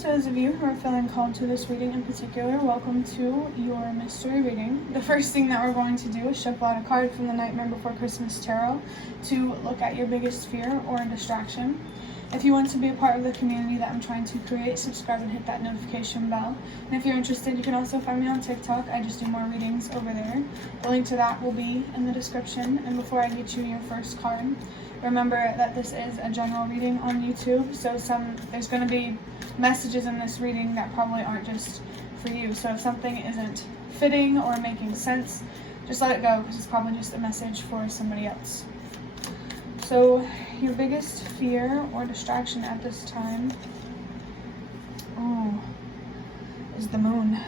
to those of you who are feeling called to this reading in particular, welcome to your mystery reading. The first thing that we're going to do is shuffle out a card from the Nightmare Before Christmas Tarot to look at your biggest fear or distraction. If you want to be a part of the community that I'm trying to create, subscribe and hit that notification bell. And if you're interested, you can also find me on TikTok. I just do more readings over there. The link to that will be in the description. And before I get you your first card, remember that this is a general reading on YouTube, so there's going to be messages in this reading that probably aren't just for you. So if something isn't fitting or making sense, just let it go, because it's probably just a message for somebody else. So your biggest fear or distraction at this time, is the moon.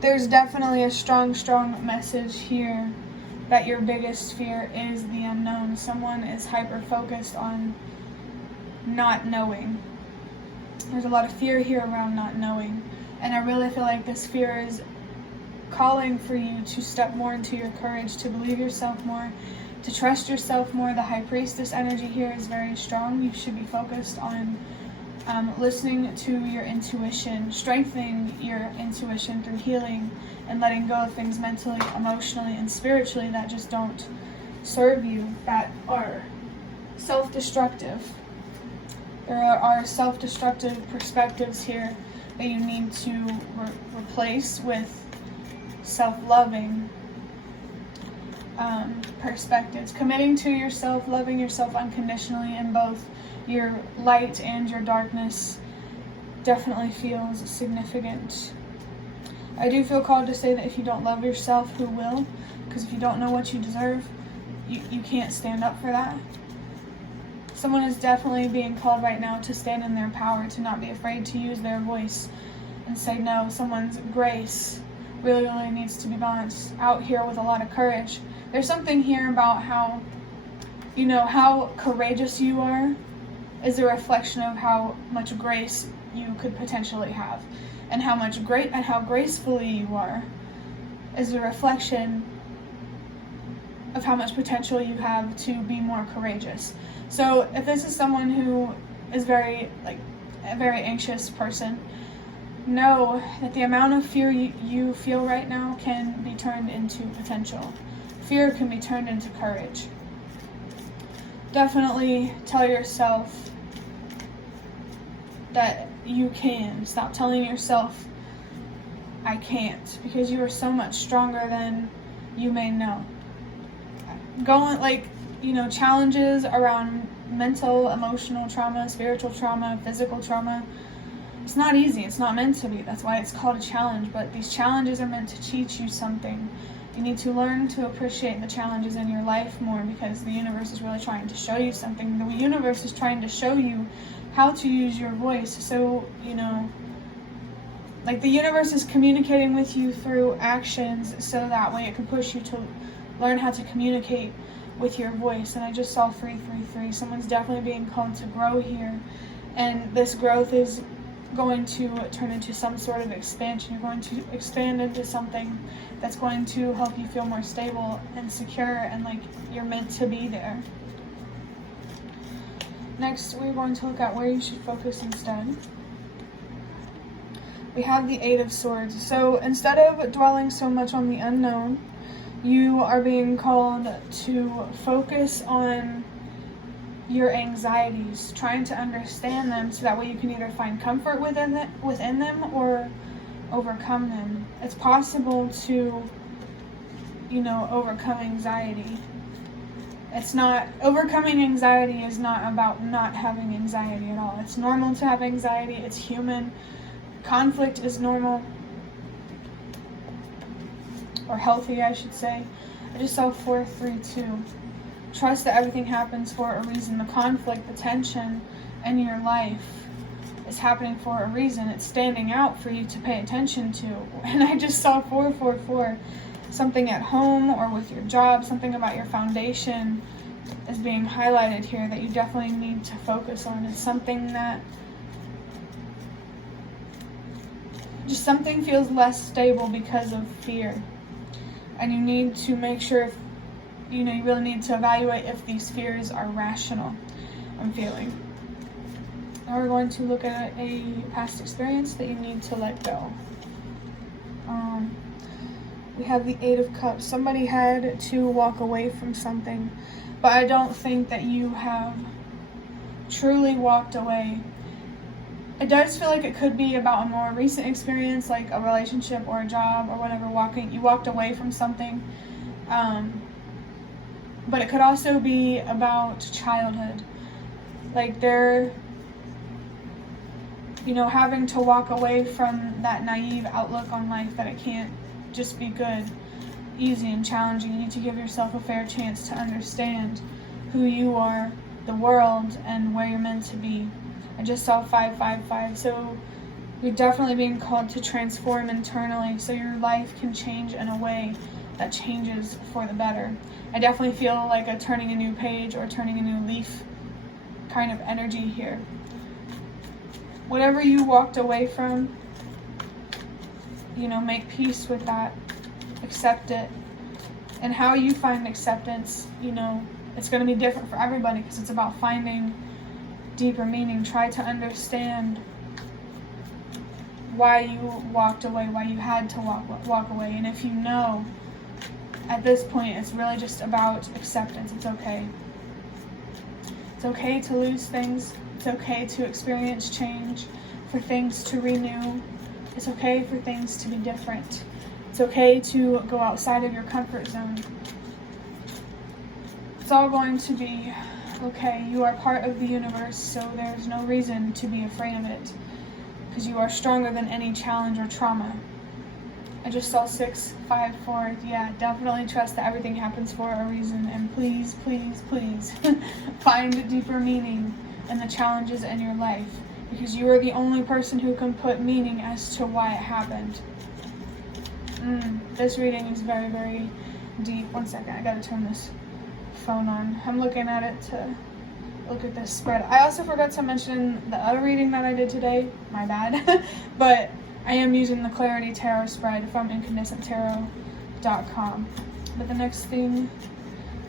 There's definitely a strong message here that your biggest fear is the unknown. Someone is hyper-focused on not knowing. There's a lot of fear here around not knowing. And I really feel like this fear is calling for you to step more into your courage, to believe yourself more, to trust yourself more. The High Priestess energy here is very strong. You should be focused on listening to your intuition, strengthening your intuition through healing and letting go of things mentally, emotionally, and spiritually that just don't serve you, that are self-destructive. There are self-destructive perspectives here that you need to replace with self-loving perspectives. Committing to yourself, loving yourself unconditionally in both your light and your darkness definitely feels significant. I do feel called to say that if you don't love yourself, who will? Because if you don't know what you deserve, you can't stand up for that. Someone is definitely being called right now to stand in their power, to not be afraid to use their voice and say no. Someone's grace really needs to be balanced out here with a lot of courage. There's something here about how courageous you are is a reflection of how much grace you could potentially have, and how gracefully you are is a reflection of how much potential you have to be more courageous. So if this is someone who is a very anxious person, know that the amount of fear you feel right now can be turned into potential. Fear can be turned into courage. Definitely tell yourself that you can. Stop telling yourself, I can't, because you are so much stronger than you may know. Challenges around mental, emotional trauma, spiritual trauma, physical trauma, it's not easy. It's not meant to be. That's why it's called a challenge. But these challenges are meant to teach you something. You need to learn to appreciate the challenges in your life more, because the universe is really trying to show you something. The universe is trying to show you how to use your voice. So, the universe is communicating with you through actions, so that way it can push you to learn how to communicate with your voice. And I just saw 333. Someone's definitely being called to grow here. And this growth is going to turn into some sort of expansion. You're going to expand into something that's going to help you feel more stable and secure and like you're meant to be there. Next, we're going to look at where you should focus instead. We have the Eight of Swords. So instead of dwelling so much on the unknown, you are being called to focus on your anxieties, trying to understand them so that way you can either find comfort within them or overcome them. It's possible to, overcome anxiety. Overcoming anxiety is not about not having anxiety at all. It's normal to have anxiety. It's human. Conflict is normal, or healthy, I should say. I just saw 432. Trust that everything happens for a reason. The conflict, the tension in your life is happening for a reason. It's standing out for you to pay attention to. And I just saw 444. Something at home or with your job, something about your foundation is being highlighted here that you definitely need to focus on. It's something that just something feels less stable because of fear. And you need to make sure you really need to evaluate if these fears are rational, I'm feeling. Now we're going to look at a past experience that you need to let go. We have the Eight of Cups. Somebody had to walk away from something, but I don't think that you have truly walked away. It does feel like it could be about a more recent experience, like a relationship or a job or whatever. You walked away from something. But it could also be about childhood. Like having to walk away from that naive outlook on life that it can't just be good, easy, and challenging. You need to give yourself a fair chance to understand who you are, the world, and where you're meant to be. I just saw 555, so you're definitely being called to transform internally so your life can change in a way that changes for the better. I definitely feel like a turning a new page or turning a new leaf kind of energy here. Whatever you walked away from, make peace with that, accept it. And how you find acceptance, it's going to be different for everybody because it's about finding deeper meaning. Try to understand why you walked away, why you had to walk away. And if you know, at this point, it's really just about acceptance. It's okay. It's okay to lose things. It's okay to experience change, for things to renew. It's okay for things to be different. It's okay to go outside of your comfort zone. It's all going to be okay. You are part of the universe, so there's no reason to be afraid of it, because you are stronger than any challenge or trauma. I just saw 654. Yeah, definitely trust that everything happens for a reason, and please, please, please find deeper meaning in the challenges in your life, because you are the only person who can put meaning as to why it happened. This reading is very, very deep. One second, I gotta turn this phone on. I'm looking at it to look at this spread. I also forgot to mention the other reading that I did today. My bad. But I am using the Clarity Tarot spread from incandescenttarot.com. But the next thing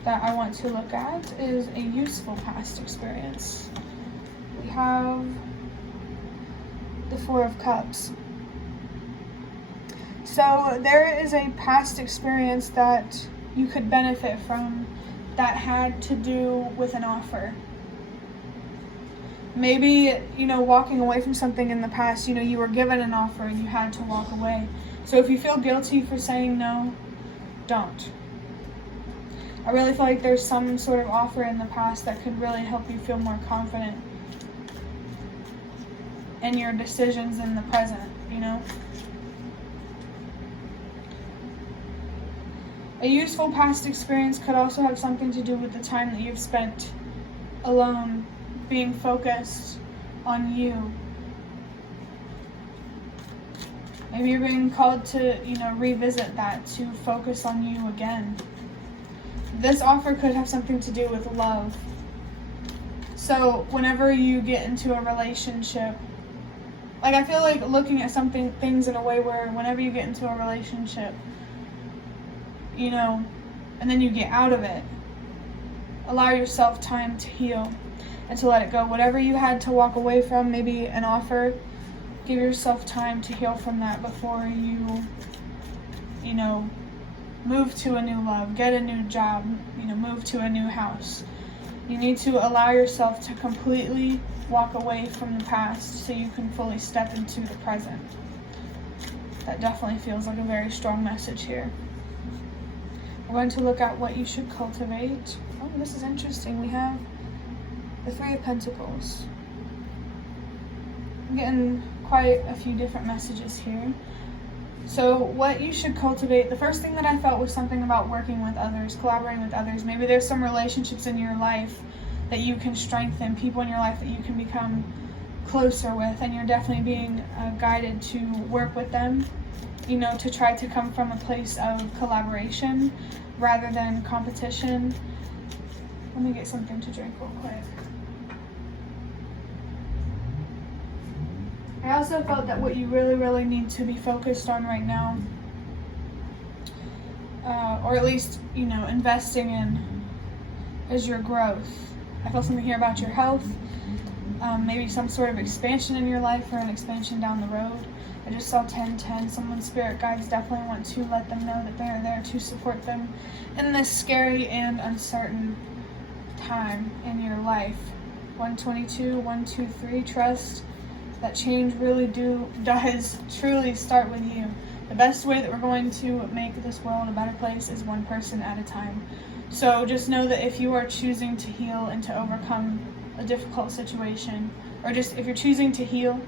that I want to look at is a useful past experience. We have the Four of Cups. So there is a past experience that you could benefit from that had to do with an offer. Maybe, walking away from something in the past, you were given an offer and you had to walk away. So if you feel guilty for saying no, don't. I really feel like there's some sort of offer in the past that could really help you feel more confident in your decisions in the present, A useful past experience could also have something to do with the time that you've spent alone, being focused on you. Maybe you're being called to, revisit that, to focus on you again. This offer could have something to do with love. So whenever you get into a relationship, I feel like looking at things in a way where whenever you get into a relationship, and then you get out of it, allow yourself time to heal and to let it go. Whatever you had to walk away from, maybe an offer, give yourself time to heal from that before you, move to a new love, get a new job, move to a new house. You need to allow yourself to completely walk away from the past so you can fully step into the present. That definitely feels like a very strong message here. We're going to look at what you should cultivate. Oh, this is interesting. We have the Three of Pentacles. I'm getting quite a few different messages here. So what you should cultivate, the first thing that I felt was something about working with others, collaborating with others. Maybe there's some relationships in your life that you can strengthen, people in your life that you can become closer with, and you're definitely being guided to work with them, to try to come from a place of collaboration rather than competition. Let me get something to drink real quick. I also felt that what you really, really need to be focused on right now, or at least, investing in, is your growth. I felt something here about your health. maybe some sort of expansion in your life or an expansion down the road. I just saw 1010. Someone's spirit guides definitely want to let them know that they are there to support them in this scary and uncertain time in your life. 122, 123, trust that change really does truly start with you. The best way that we're going to make this world a better place is one person at a time. So just know that if you are choosing to heal and to overcome a difficult situation, or just if you're choosing to heal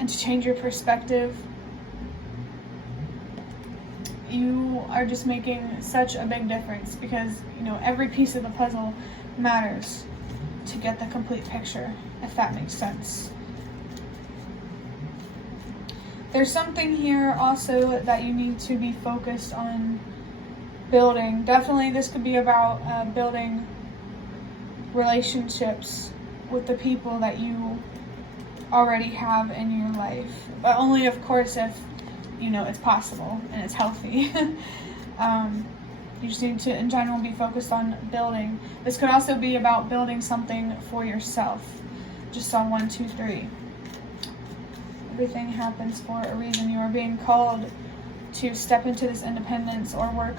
and to change your perspective, you are just making such a big difference, because every piece of the puzzle matters to get the complete picture, if that makes sense. There's something here also that you need to be focused on building. Definitely this could be about building relationships with the people that you already have in your life, but only of course if it's possible and it's healthy. You just need to in general be focused on building. This could also be about building something for yourself. Just on 1, 2, 3. Everything happens for a reason. You are being called to step into this independence or work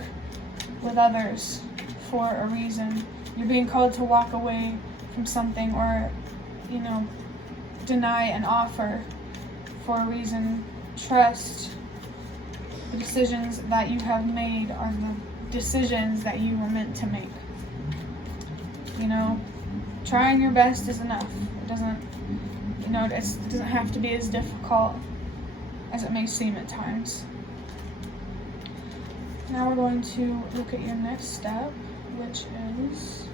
with others for a reason. You're being called to walk away from something or, deny an offer for a reason. Trust the decisions that you have made are the decisions that you were meant to make. Trying your best is enough. It doesn't have to be as difficult as it may seem at times. Now we're going to look at your next step, which is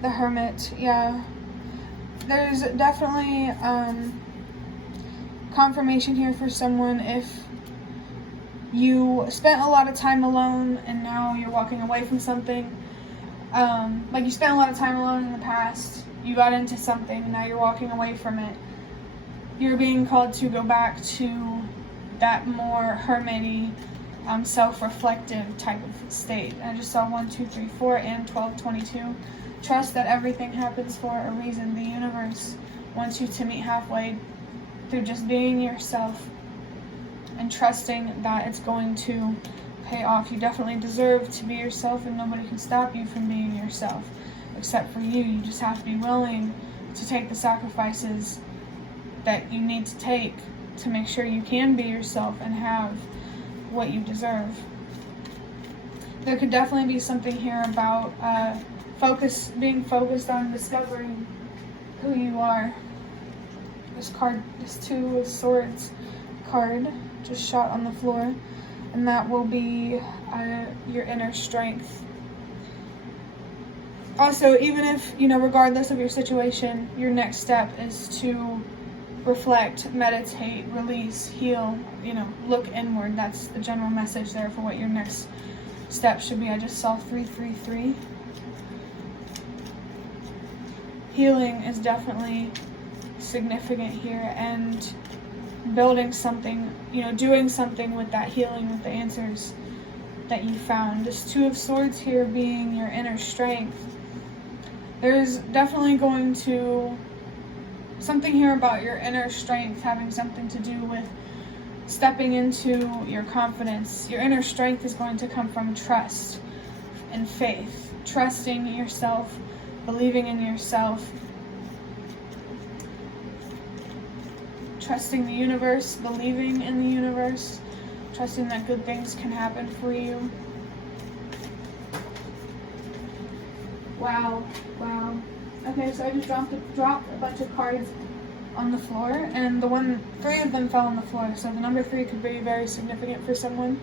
the Hermit. Yeah, there's definitely confirmation here for someone if you spent a lot of time alone and now you're walking away from something. Like you spent a lot of time alone in the past, you got into something, and now you're walking away from it. You're being called to go back to that more hermity, self-reflective type of state. I just saw 1, 2, 3, 4, and 12, 22. Trust that everything happens for a reason. The universe wants you to meet halfway through just being yourself and trusting that it's going to pay off. You definitely deserve to be yourself, and nobody can stop you from being yourself except for you. You just have to be willing to take the sacrifices that you need to take to make sure you can be yourself and have what you There could definitely be something here about being focused on discovering who you are. This card, this 2 of Swords card, just shot on the floor, and that will be your inner strength. Also, even if, regardless of your situation, your next step is to reflect, meditate, release, heal, look inward. That's the general message there for what your next step should be. I just saw 333. Healing is definitely significant here, and building something, doing something with that healing, with the answers that you found. This 2 of Swords here being your inner strength. There's definitely going to something here about your inner strength having something to do with stepping into your confidence. Your inner strength is going to come from trust and faith. Trusting yourself, believing in yourself, trusting the universe, believing in the universe, trusting that good things can happen for you. Wow. Okay, so I just dropped a bunch of cards on the floor, and 3 of them fell on the floor, so the number 3 could be very significant for someone.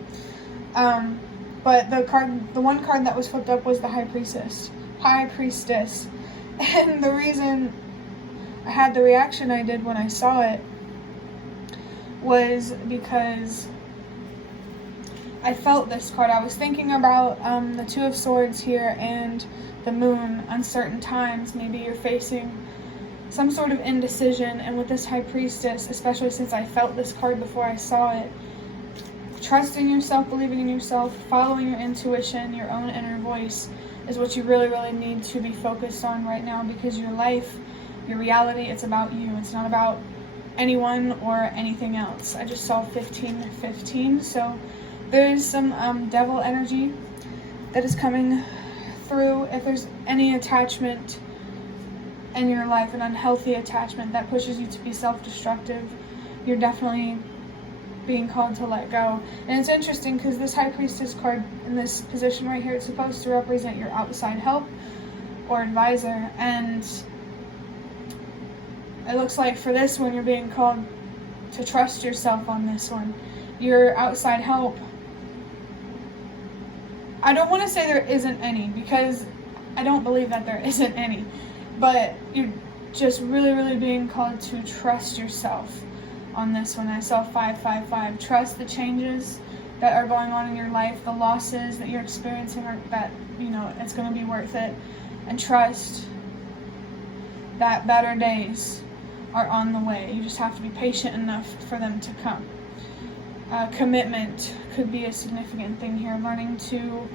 But the one card that was flipped up was the High Priestess. And the reason I had the reaction I did when I saw it was because I felt this card. I was thinking about the 2 of Swords here and the Moon, uncertain times. Maybe you're facing some sort of indecision, and with this High Priestess, especially since I felt this card before I saw it, trusting yourself, believing in yourself, following your intuition, your own inner voice, is what you really, really need to be focused on right now, because your life, your reality, it's about you. It's not about anyone or anything else. I just saw 1515, so there's some devil energy that is coming through. If there's any attachment in your life, an unhealthy attachment that pushes you to be self-destructive, you're definitely being called to let go. And it's interesting because this High Priestess card in this position right here, it's supposed to represent your outside help or advisor, and it looks like for this one you're being called to trust yourself on this one. Your outside help, I don't want to say there isn't any, because I don't believe that there isn't any, but you're just really, really being called to trust yourself on this one. I saw 555. Trust the changes that are going on in your life, the losses that you're experiencing, or that, you know, it's going to be worth it. And trust that better days are on the way. You just have to be patient enough for them to come. Commitment could be a significant thing here. Learning to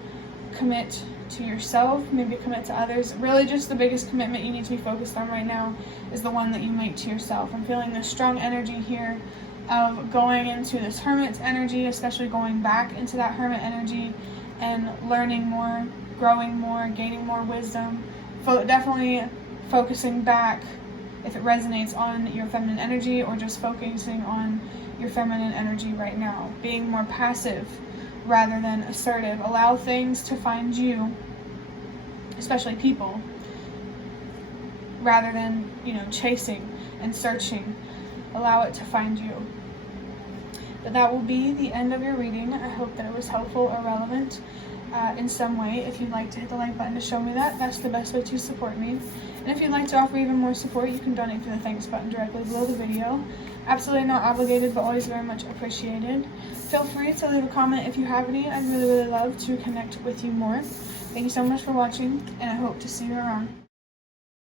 commit to yourself, maybe commit to others. Really, just the biggest commitment you need to be focused on right now is the one that you make to yourself. I'm feeling this strong energy here of going into this hermit energy, especially going back into that hermit energy and learning more, growing more, gaining more wisdom. Definitely focusing back, if it resonates, on your feminine energy, or just focusing on your feminine energy right now. Being more passive rather than assertive. Allow things to find you, especially people, rather than, you know, chasing and searching. Allow it to find you. But that will be the end of your reading. I hope that it was helpful or relevant in some way. If you'd like to hit the like button to show me that, that's the best way to support me. And if you'd like to offer even more support, you can donate through the thanks button directly below the video. Absolutely not obligated, but always very much appreciated. Feel free to leave a comment if you have any. I'd really, really love to connect with you more. Thank you so much for watching, and I hope to see you around.